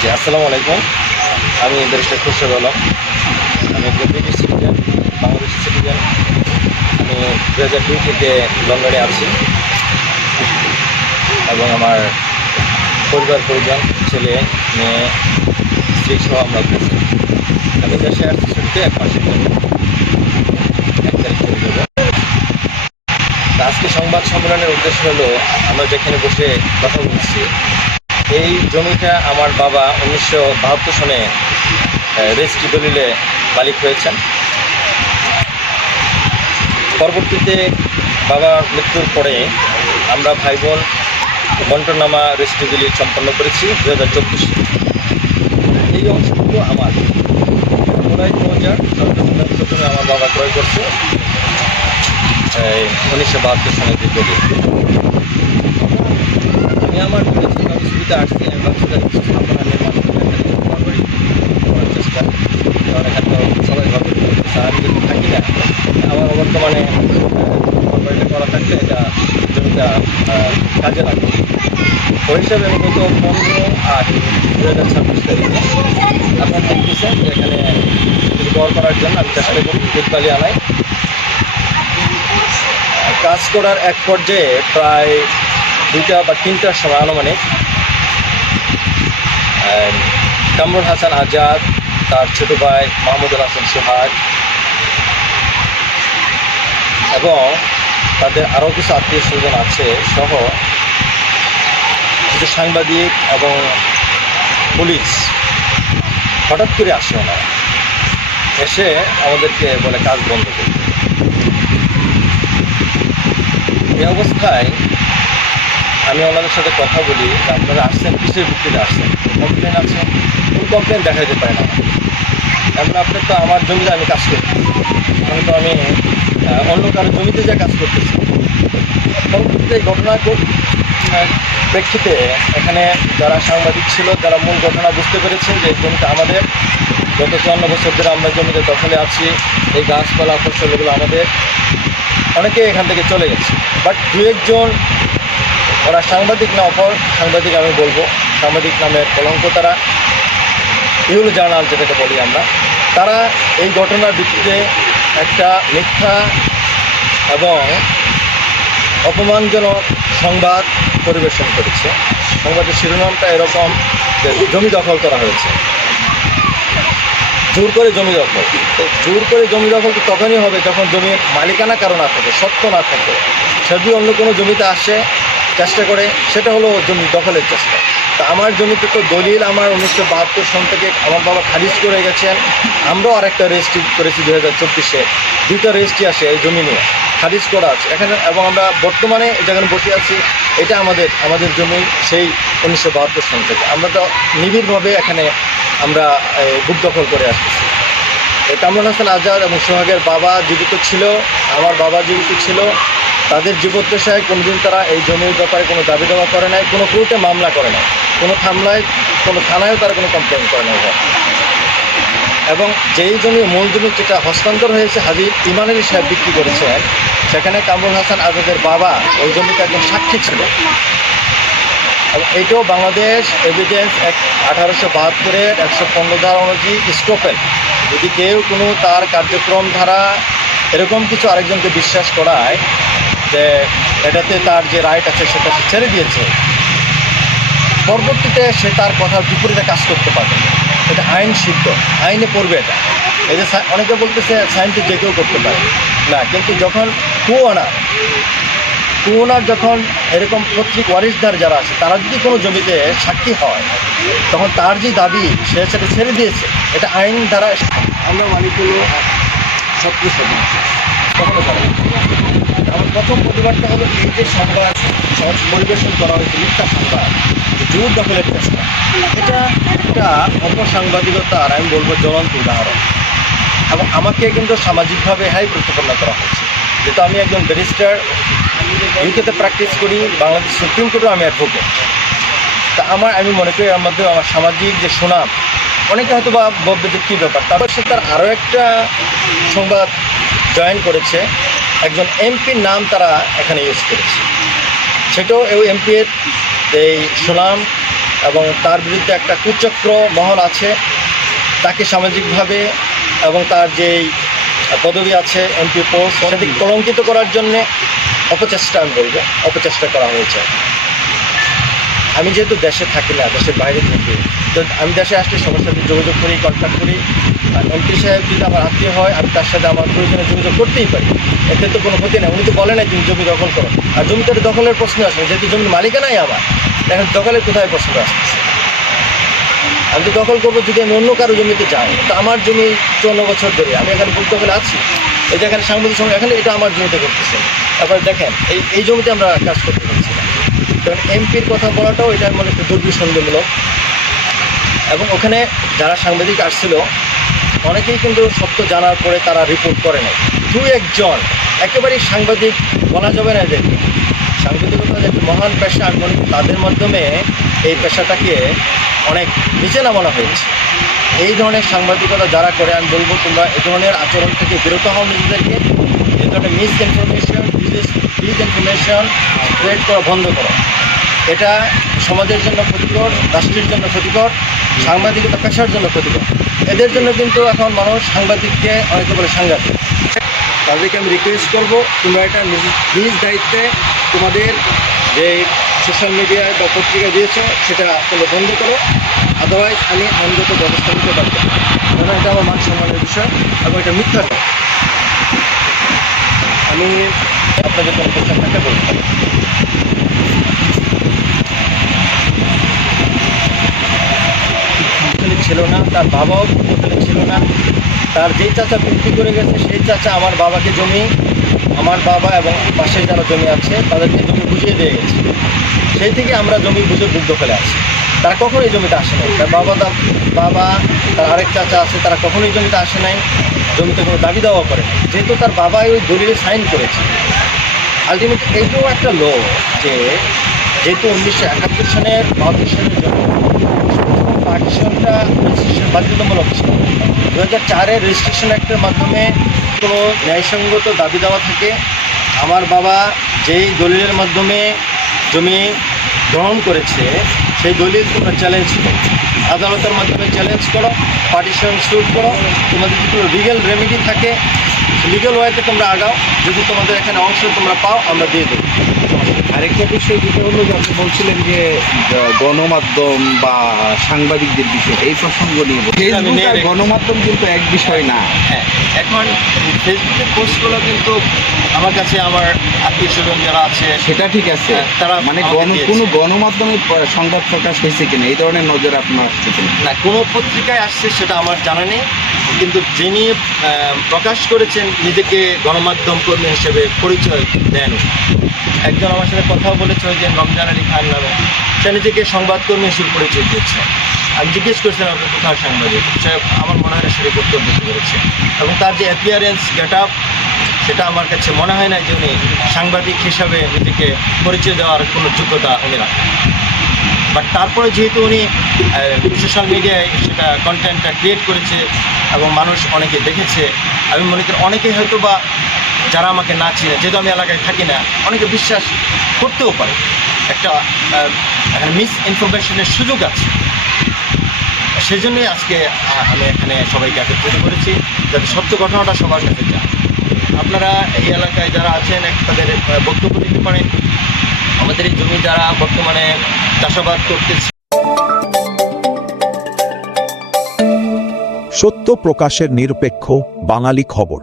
জি, আসসালামু আলাইকুম। আমি ব্যারিস্টার খুরশেদ আলম। আমি একজন ব্রিটিশ সিটিজেন, বাংলাদেশি সিটিজেন। আমি 2002 থেকে লন্ডনে আছি এবং আমার পরিবার পরিজন, ছেলে, মেয়ে, স্ত্রী সহ আমরা উপস্থিত। আমি দেশে আসছি ছুটিতে 1 মাসের জন্য, 1 তারিখ চলে যাব। আজকে সংবাদ সম্মেলনের উদ্দেশ্য হলো, আমরা যেখানে বসে কথা বলছি, এই জমিটা আমার বাবা 1972 সনে রেজিস্ট্রি দলিলে মালিক হয়েছেন। পরবর্তীতে বাবার মৃত্যুর পরে আমরা ভাই বোন বন্টনামা রেজিস্ট্রি দলিল সম্পন্ন করেছি 2024। এই অংশটুকু আমার প্রায় 2014 আমার বাবা ক্রয় করছে 1972 সনের যে দলিল। আমি আমার সুবিধা আসছি, আমি ভাবছিলাম কিছু স্থাপনা নির্মাণ করার চেষ্টা, কারণ এখানে তো সবাই ভাবে আমি যদি থাকি না, আমার বর্তমানে বাড়িটা করা থাকলে এটা জমিটা কাজে লাগবে। ওই হিসাবে আমি গত 15/8/2026 তারিখে আপনারা দেখতেছেন যে এখানে ঘর করার জন্য আমি চেষ্টা করি দুধবালি আনাই। কাজ করার এক পর্যায়ে প্রায় 2টা বা 3টার সময় আনুমানিক কামরুল হাসান আজাদ, তার ছোট ভাই মাহমুদুল হাসান সোহাগ এবং তাদের আরও কিছু আত্মীয় স্বজন আছে সহ কিছু সাংবাদিক এবং পুলিশ হঠাৎ করে আসে, ওনারা এসে আমাদেরকে বলে কাজ বন্ধ করতে। এই অবস্থায় আমি ওনাদের সাথে কথা বলি যে আপনারা আসছেন কিসের ভিত্তিতে আসছেন, কমপ্লেন আছে, কোন কমপ্লেন দেখা যেতে পারে না। এখন আপনার তো আমার জমিতে আমি কাজ করতেছি, এখন তো আমি অন্য কারো জমিতে যা কাজ করতেছি। পরবর্তীতে এই ঘটনার প্রেক্ষিতে এখানে যারা সাংবাদিক ছিল, যারা মূল ঘটনা বুঝতে পেরেছেন যে জমিটা আমাদের, গত 54 বছর ধরে আমরা জমিতে দখলে আছি, এই গাছপালা ফসল এগুলো আমাদের, অনেকে এখান থেকে চলে গেছে। বাট 2-1 জন, ওরা সাংবাদিক না, অপর সাংবাদিক আমি বলবো, সাংবাদিক নামের কলঙ্ক তারা, এগুলো জার্নাল যেটাকে বলি আমরা, তারা এই ঘটনার ভিত্তিতে একটা মিথ্যা এবং অপমানজনক সংবাদ পরিবেশন করেছে। সংবাদের শিরোনামটা এরকম যে জমি দখল করা হয়েছে, জোর করে জমি দখল। তো জোর করে জমি দখল তো তখনই হবে যখন জমির মালিকানা কারো না থাকে, সত্য না থাকে। সে যদি অন্য কোনো জমিতে আসে চেষ্টা করে, সেটা হলো জমি দখলের চেষ্টা। তা আমার জমিতে তো দলিল আমার 1972 সন থেকে আমার বাবা খারিজ করে গেছেন। আমরাও আরেকটা রেজিস্ট্রি করেছি 2024-এ, 2টা রেজিস্ট্রি আসে এই জমি নিয়ে খারিজ করা আছে এখানে, এবং আমরা বর্তমানে যেখানে বসে আছি এটা আমাদের জমি সেই 1972 সন থেকে। আমরা তো নিবিড়ভাবে এখানে আমরা বুক দখল করে আসতেছি। কামরুল হাসান আজাদ এবং সোহাগের বাবা জীবিত ছিল, আমার বাবা জীবিত ছিল। তাদের জীবদ্দশায় কোনোদিন তারা এই জমির ব্যাপারে কোনো দাবি দাওয়া করে নাই, কোনো কোর্টে মামলা করে নাই, কোনো থানায়ও তারা কোনো কমপ্লেন করে নাই। এবং যেই জমি, মূল জমি যেটা হস্তান্তর হয়েছে হাজী ইমান আলী সাহেব বিক্রি করেছেন, সেখানে কামরুল হাসান আজাদের বাবা ওই জমিতে একজন সাক্ষী ছিল। এবং এইটাও বাংলাদেশ এভিডেন্স 1872-এর 115 ধারা অনুযায়ী স্টোপেল, যদি কেউ কোনো তার কার্যক্রম ধারা এরকম কিছু আরেকজনকে বিশ্বাস করায় যে এটাতে তার যে রাইট আছে সেটা সে ছেড়ে দিয়েছে, পরবর্তীতে সে তার কথার বিপরীতে কাজ করতে পারবে। এটা আইন সিদ্ধ, আইনে পড়বে এটা। এই যে অনেকে বলতেছে সাইনটি যে কেউ করতে পারে না, কিন্তু যখন কুওনার যখন এরকম পৈতৃক ওয়ারিশদার যারা আছে তারা যদি কোনো জমিতে সাক্ষী হয়, তখন তার যে দাবি সে সেটা ছেড়ে দিয়েছে, এটা আইন দ্বারা। আমরা মালিক হলো 17 কখনো করে। আমার প্রথম প্রতিবাদটা হলো এই যে সংবাদ পরিবেশন করা হয়েছে, মিথ্যা সংবাদ, জোর দখলের চেষ্টা, এটা একটা অপসাংবাদিকতার আমি বলবো জ্বলন্ত উদাহরণ। এবং আমাকে কিন্তু সামাজিকভাবে প্রতিপন্ন করা হয়েছে। যেহেতু আমি একজন ব্যারিস্টার, ইউকেতে প্র্যাকটিস করি, বাংলাদেশ সুপ্রিম কোর্টেও আমি অ্যাডভোকেট, তা আমি মনে করি এর মধ্যে আমার সামাজিক যে সুনাম, অনেকে হয়তো বা বলবে যে কী ব্যাপার। তারপর সে তার আরও একটা সংবাদ জয়েন করেছে, একজন এমপির নাম তারা এখানে ইউজ করেছে, সেটাও এই এমপির এই সুনাম এবং তার বিরুদ্ধে একটা কুচক্র মহল আছে, তাকে সামাজিকভাবে এবং তার যেই পদবি আছে এমপি পোস্ট সেদিকে কলঙ্কিত করার জন্যে অপচেষ্টা, আমি বলবো অপচেষ্টা করা হয়েছে। আমি যেহেতু দেশে থাকি না, দেশের বাইরে থাকি, তো আমি দেশে আসলে সবার সাথে যোগাযোগ করি, কন্ট্যাক্ট করি। আর এমপি সাহেব যদি আমার আত্মীয় হয়, আমি তার সাথে আমার প্রয়োজনে যোগাযোগ করতেই পারি, এতে তো কোনো ক্ষতি নেই। উনি তো বলে নাই তুমি জমি দখল করো, আর জমিতে দখলের প্রশ্ন আসে, যেহেতু জমির মালিকানাই আমার, এখন দখলের কোথায় প্রশ্ন আসতেছে? আমি তো দখল করবো যদি আমি অন্য কারো জমিতে যাই, তো আমার জমি 54 বছর ধরে আমি এখানে বুক দখলে আছি। এই যে এখানে সাংবাদিক সঙ্গে এখানে এটা আমার জমিতে করতেছে, তারপরে দেখেন এই জমিতে আমরা কাজ করতে পারছি না। কারণ এমপির কথা বলাটাও এটা মনে একটু দুর্বিসন্ধমূলক। এবং ওখানে যারা সাংবাদিক আসছিল অনেকেই কিন্তু সত্য জানার পরে তারা রিপোর্ট করে নাই। 2-1 একেবারেই সাংবাদিক বলা যাবে না এদেরকে। সাংবাদিকতা যে একটা মহান পেশা, আমি মনে করি তাদের মাধ্যমে এই পেশাটাকে অনেক নিচে নামানো হয়েছে। এই ধরনের সাংবাদিকতা যারা করে, আমি বলবো তোমরা এই ধরনের আচরণ থেকে বিরত হও নিজেদেরকে। এই ধরনের মিসইনফরমেশন, ডিসইনফরমেশন স্প্রেড করা বন্ধ করো। এটা সমাজের জন্য ক্ষতিকর, রাষ্ট্রের জন্য ক্ষতিকর, সাংবাদিকতা পেশার জন্য ক্ষতিকর। এদের জন্য কিন্তু এখন মানুষ সাংবাদিককে অনেকে বলে সাংঘাতিক। তাদেরকে আমি রিকোয়েস্ট করবো, তোমরা এটা নিজ দায়িত্বে তোমাদের যে সোশ্যাল মিডিয়ায় বা পত্রিকা দিয়েছো সেটা তোমরা বন্ধ করো, আদারওয়াইজ আমি আইনগত ব্যবস্থা নিতে পারবো। কারণ এটা আমার মান সম্মানের বিষয় এবং এটা মিথ্যা। আমি আপনাদের কোনো প্রশ্ন থাকলে বলতে পারি। ছিল না, তার বাবাও হোটেলে ছিল না। তার যেই চাচা বিক্রি করে গেছে সেই চাচা আমার বাবাকে জমি, আমার বাবা এবং পাশে যারা জমি আছে তাদেরকে জমি বুঝিয়ে দিয়ে গেছে। সেই থেকে আমরা জমি বুঝে বুদ্ধ ফেলে আছি। তারা কখনোই জমিতে আসে নাই। তার বাবা তার আরেক চাচা আছে, তারা কখনোই জমিতে আসে নাই, জমিতে কোনো দাবি দাওয়া করে না। যেহেতু তার বাবাই ওই দলিলে সাইন করেছে, আলটিমেট এইটাও একটা ল যে যেহেতু 1971 সালের 72 সালের জন্য পার্টিশনটা রেজিস্ট্রেশন বাধ্যতামূলক ছিল। 2004-এর রেজিস্ট্রেশন অ্যাক্টের মাধ্যমে কোনো ন্যায়সঙ্গত দাবি দেওয়া থাকে। আমার বাবা যেই দলিলের মাধ্যমে জমি গ্রহণ করেছে সেই দলিল তোমরা চ্যালেঞ্জ করো, আদালতের মাধ্যমে চ্যালেঞ্জ করো, পার্টিশন শুট করো। তোমাদের যদি কোনো লিগ্যাল রেমেডি থাকে লিগ্যাল ওয়েতে তোমরা আগাও। যদি তোমাদের এখানে অংশ তোমরা পাও, আমরা দিয়ে দেবো। আরেকটা বিষয় যেটা হলো যে আপনি বলছিলেন যে গণমাধ্যম বা সাংবাদিকদের বিষয়, এই প্রসঙ্গ নিয়ে ফেসবুক আর গণমাধ্যম কিন্তু এক বিষয় না। হ্যাঁ, এখন ফেসবুকের পোস্টগুলো কিন্তু আমার কাছে আমার আত্মীয় স্বজন যারা আছে সেটা ঠিক আছে, তারা মানে কোনো গণমাধ্যমে সংবাদ প্রকাশ হয়েছে কিনা এই ধরনের নজর আপনার আসছে কিনা? না, কোনো পত্রিকায় আসছে সেটা আমার জানা নেই। কিন্তু যিনি প্রকাশ করেছেন নিজেকে গণমাধ্যম কর্মী হিসেবে পরিচয় দেন, একজন আমার সাথে কথাও বলেছে ওই যে রমজান আলী খান নামে, সে নিজেকে সংবাদকর্মী হিসেবে পরিচয় দিয়েছে। আমি জিজ্ঞেস করছিলাম আপনি কোথাও সাংবাদিক, সে আমার মনে হয় না সেটি বক্তব্য দিতে পেরেছে। এবং তার যে অ্যাপিয়ারেন্স গেট আপ, সেটা আমার কাছে মনে হয় না যে উনি সাংবাদিক হিসাবে নিজেকে পরিচয় দেওয়ার কোনো যোগ্যতা উনি রাখেন। বাট তারপরে যেহেতু উনি সোশ্যাল মিডিয়ায় সেটা কন্টেন্টটা ক্রিয়েট করেছে এবং মানুষ অনেকে দেখেছে, আমি মনে করি অনেকে হয়তো বা যারা আমাকে না চিনে, যেহেতু আমি এলাকায় থাকি না, অনেকে বিশ্বাস করতেও পারে। একটা মিস ইনফরমেশনের সুযোগ আছে। সেজন্যই আজকে আমি এখানে সবাইকে একত্রিত করেছি, যাতে সত্য ঘটনাটা সবার কাছে যায়। আপনারা এই এলাকায় যারা আছেন তাদের বক্তব্য দিতে পারেন। আমাদের এই জমি যারা বর্তমানে চাষাবাদ করতেছে, সত্য প্রকাশের নিরপেক্ষ বাঙালি খবর।